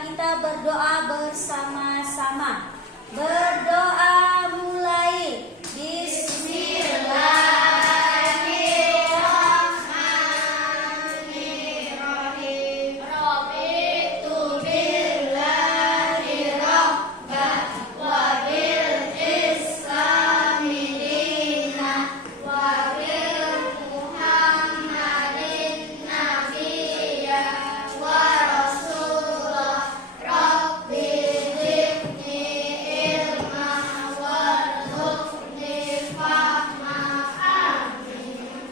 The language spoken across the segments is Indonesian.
kita berdoa bersama-sama. Berdoa mulai. Bismillahirrahmanirrahim. Raditu billahi rabbah wa bil islami dinan wa bil Muhammadin nabiyya wa rasulah. Rabbi zidni ilma warzuqni fahma. Amin.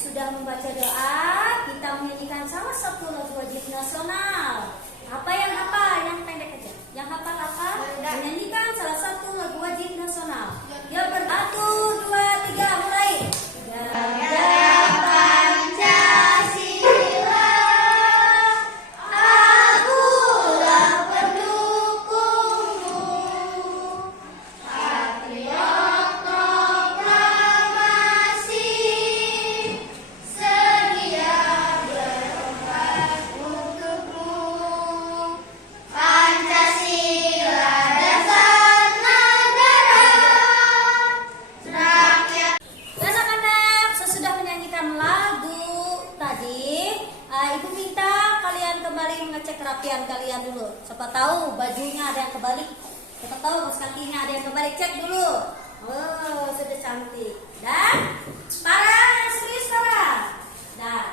Sudah membaca doa, kita menyanyikan salah satu lagu wajib nasional. Apa yang hafal? Yang pendek aja. Yang hafal apa? Menyanyikan salah satu lagu wajib nasional. Ya, bersatu, dua, tiga, mulai. Gajah Pancasila, akulah pendukungmu. Patriot proklamasi, sedia berkorban untukmu. Pancasila dasar negara, rakyat. Anak-anak, sesudah menyanyikan lagu tadi, Ibu minta kalian kembali mengecek kerapian kalian dulu. Siapa tahu bajunya ada yang kebalik, siapa tahu kaos kakinya ada yang kebalik. Cek dulu. Oh, sudah cantik. Dan para serius para. Nah,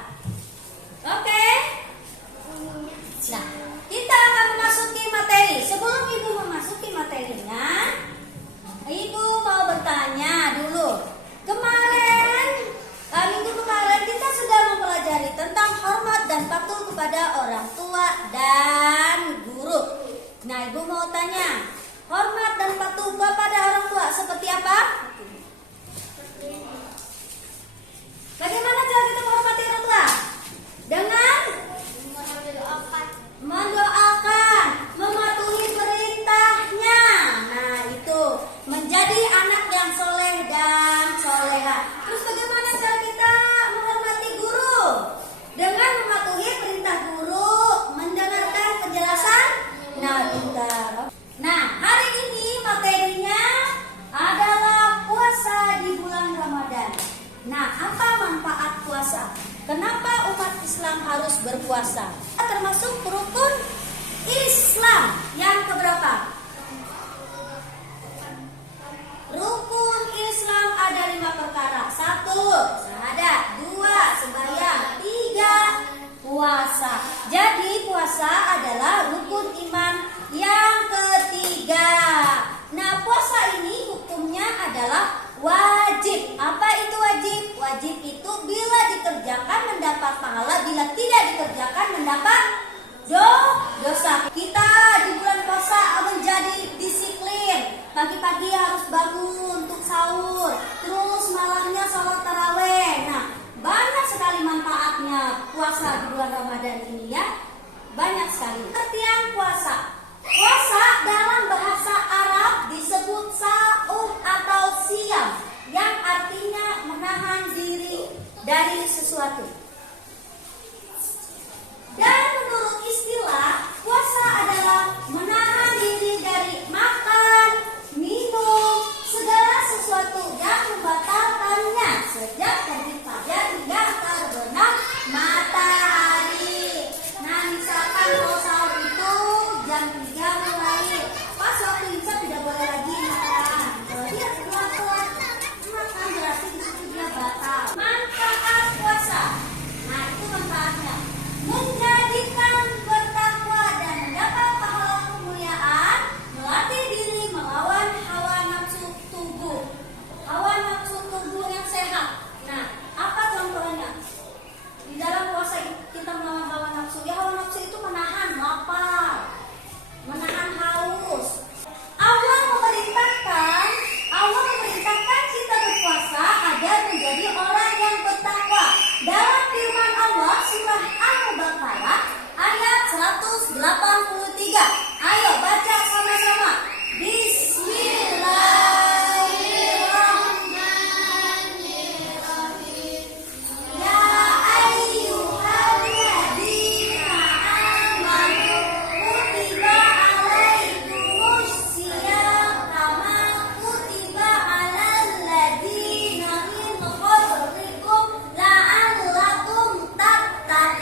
oke. Nah, kita akan memasuki materi. Sebelum Ibu memasuki materinya, Ibu mau bertanya dulu. Minggu kemarin kita sudah mempelajari tentang hormat dan patuh kepada orang tua dan guru. Nah, Ibu mau tanya, hormat dan patuh kepada orang tua seperti apa? Bagaimana cara kita menghormati orang tua? Dengan mendoakan, mematuhi perintahnya. Nah, itu menjadi anak yang soleh dan soleha. Terus bagaimana cara kita menghormati guru? Dengan mematuhi perintah guru, mendengarkan penjelasan. Nah, pintar. Nah, hari ini materinya adalah puasa di bulan Ramadan. Nah, apa manfaat puasa? Kenapa umat Islam harus berpuasa? Termasuk rukun Islam yang keberapa? Rukun Islam ada 5 perkara. 1, syahadat. 2, sembahyang. 3, puasa. Jadi puasa adalah rukun iman yang ketiga. Nah, puasa ini hukumnya adalah wajib. Apa itu wajib? Wajib itu bila dikerjakan mendapat pahala, bila tidak dikerjakan mendapat dosa. Kita di bulan puasa menjadi disiplin. Pagi-pagi harus bangun untuk sahur, terus malamnya sholat taraweh. Nah, banyak sekali manfaatnya puasa di bulan Ramadan ini ya. Banyak sekali. Artian puasa. Puasa dalam bahasa Arab disebut saum atau siam, yang artinya menahan diri dari sesuatu. Dan menurut istilah, puasa adalah menahan diri dari makan, minum, segala sesuatu yang membatalkannya sejak terbit fajar hingga terbenam matahari. Nah, misalkan kalau sahur itu jam 3 mulai, pas waktu imsak tidak boleh lagi makan. Kalau dia telat makan berarti itu dia batal. Manfaat puasa.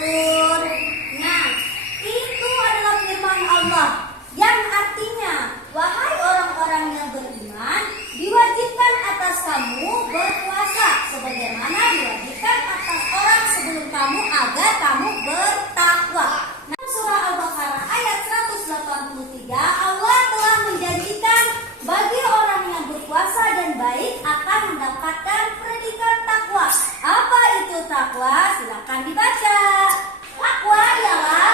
syukur. Nah, itu adalah firman Allah yang artinya, wahai orang-orang yang beriman, diwajibkan atas kamu berpuasa sebagaimana diwajibkan atas orang sebelum kamu agar kamu bertakwa. Nah, surah Al-Baqarah ayat 183, Allah telah menjanjikan bagi orang yang berpuasa dan baik akan mendapatkan predikat takwa. Apa itu takwa? Silakan dibaca. Takwa ialah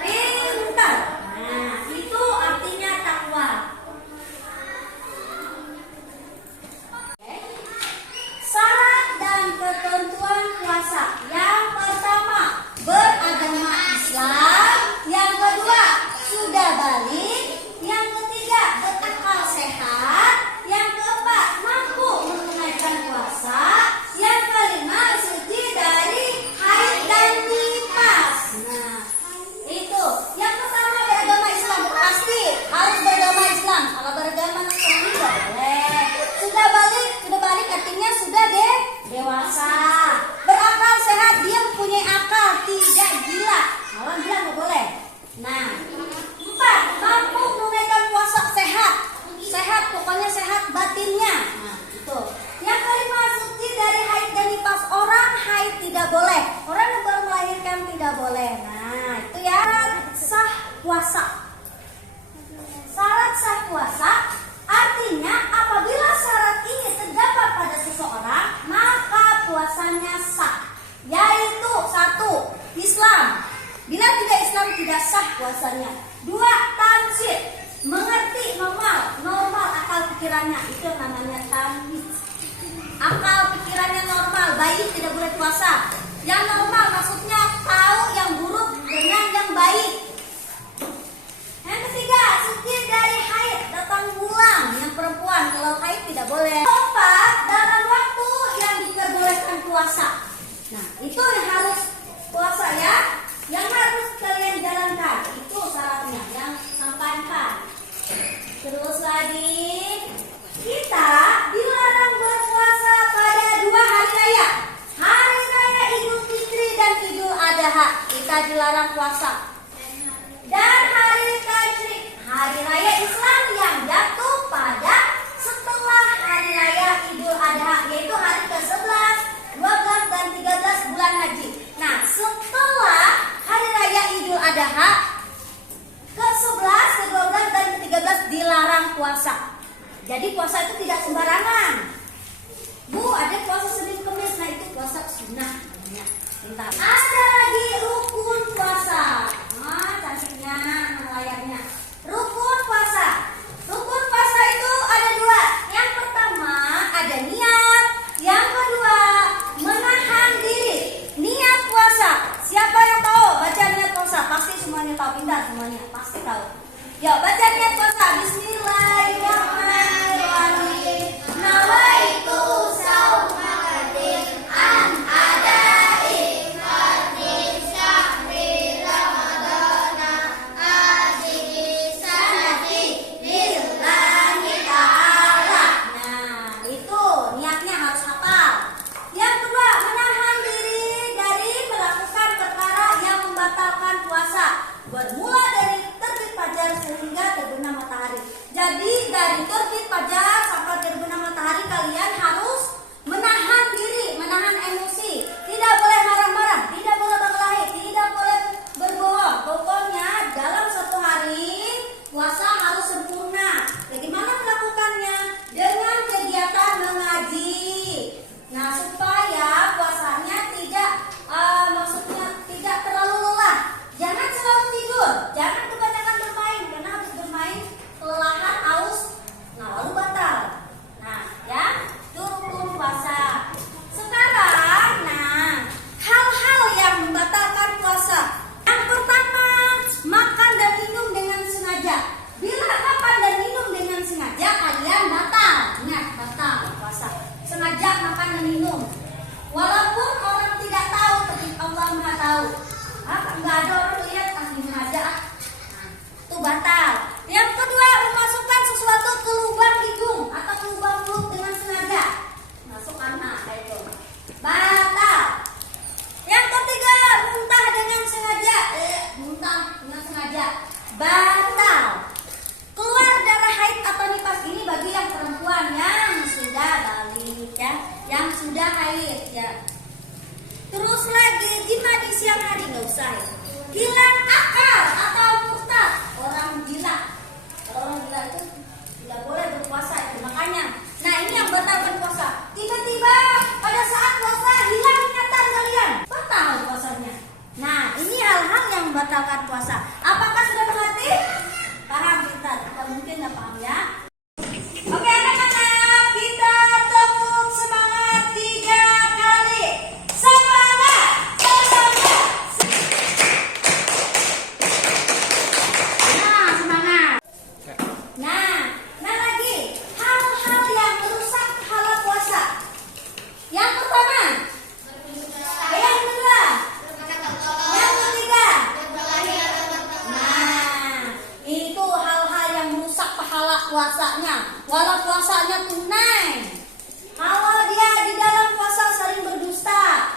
pintar. Nah, itu artinya takwa. Syarat dan ketentuan puasa. Yang pertama, beragama Islam. Yang kedua, sudah balik. Yang ketiga, berakal sehat. Yang keempat, mampu menunaikan puasa. Yang kelima, suci dari haid dan nifas. Nah, itu. Yang pertama, beragama Islam. Pasti harus beragama Islam. Kalau beragama Nasrani nggak boleh. Sudah balik artinya sudah dewasa. Berakal sehat, dia mempunyai akal, tidak gila. Malah gila nggak boleh. Nah, 4, mampu menunaikan puasa sehat. Sehat, pokoknya sehat batinnya. Nah, itu. Yang kelima, suci dari haid dan nifas. Orang haid tidak boleh. Orang yang baru melahirkan tidak boleh. Nah, itu ya sah puasa. Syarat sah puasa artinya apabila syarat ini terdapat pada seseorang, maka puasanya sah. Yaitu 1, Islam. Bila tidak Islam tidak sah puasanya. 2, tamyiz. Mengerti normal akal pikirannya, itu namanya tamyiz. Akal pikirannya normal, baik tidak boleh puasa. Yang normal maksudnya tahu yang buruk dengan yang baik. Yang ketiga, suci dari haid, datang bulan. Yang perempuan kalau haid tidak boleh. 4, dalam waktu yang diperbolehkan puasa. Nah, itu yang harus puasa ya. Yang harus kalian jalankan. Itu syaratnya yang sampai 4. Terus lagi, kita dilarang berpuasa pada 2 hari raya. Hari raya Idul Fitri dan Idul Adha. Kita dilarang puasa. Dan hari Tasyrik, hari raya Islam yang jatuh pada setelah hari raya selesai. Hilang akal atau murtad, orang gila. Kalau orang gila itu tidak boleh berpuasa itu. Makanya, nah ini yang batalkan puasa. Tiba-tiba pada saat puasa hilang ingatan kalian, batal puasanya. Nah, ini hal-hal yang membatalkan puasa. Apakah sudah mengerti? Paham kita? Atau mungkin nggak paham ya? Oke anak-anak, kita tepuk semangat 3 kali. Semangat, semangat. Nah, semangat. Nah lagi hal-hal yang merusak pahala puasa. Yang pertama, yang kedua, yang ketiga. Nah, itu hal-hal yang merusak pahala puasanya. Walau puasanya tunai, kalau dia di dalam puasa sering berdusta,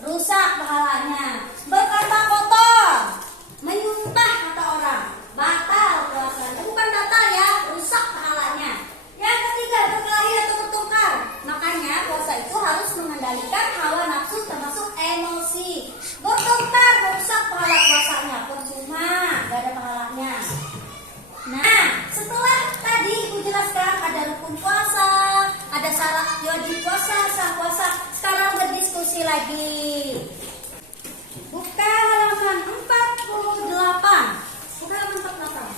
rusak pahalanya. Berkata kotor, menyumpah kata orang, batal puasanya. Bukan batal ya, rusak pahalanya. Yang ketiga, berkelahi atau bertengkar. Makanya puasa itu harus mengendalikan hawa nafsu termasuk emosi. Bertengkar merusak pahala puasanya, percuma, gak ada pahalanya. Nah, setelah tadi Ibu jelaskan ada rukun puasa, ada syarat wajib puasa, sah puasa. Sekarang berdiskusi lagi. Buka halaman 48. Buka halaman 48.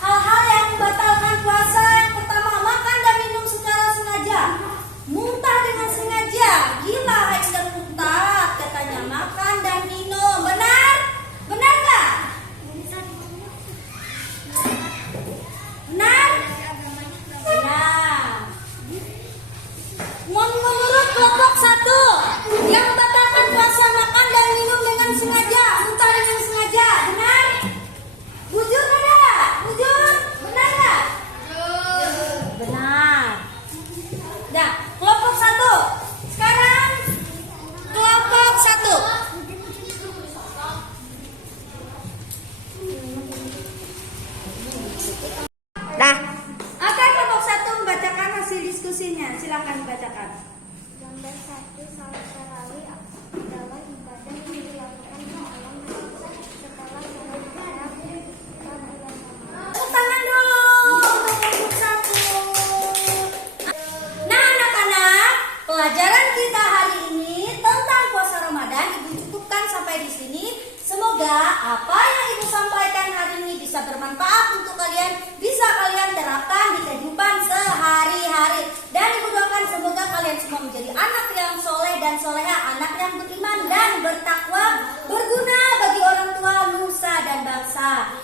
Hal-hal yang membatalkan puasa. Yang pertama, makan dan minum secara sengaja. Muntah dengan sengaja. Gila, Rex dan muntah. Katanya makan dan minum. Benar? Benar gak? Benar? Benar. Menurut kelompok 1 yang membatalkan puasa, makan dan minum dengan sengaja, muntah dengan sengaja. Benar? Bujur nggak? Bujur? Benar nggak? Benar. Nah, kelompok 1. Sekarang kelompok 1. Nah, oke, kelompok 1 membacakan hasil diskusinya. Silakan dibacakan. Gambar 1, salat tarawih adalah ibadah yang dilakukan di malam hari setelah sholat Arab buka bulan Ramadan. Tepuk tangan dulu untuk kelompok 1. Nah, anak-anak, pelajaran kita hari ini tentang puasa Ramadan Ibu cukupkan sampai di sini. Semoga apa yang Ibu sampaikan hari ini bisa bermanfaat untuk kalian, bisa kalian terapkan di kehidupan sehari-hari. Dan Ibu doakan semoga kalian semua menjadi anak yang soleh dan soleha, anak yang beriman dan bertakwa, berguna bagi orang tua, nusa dan bangsa.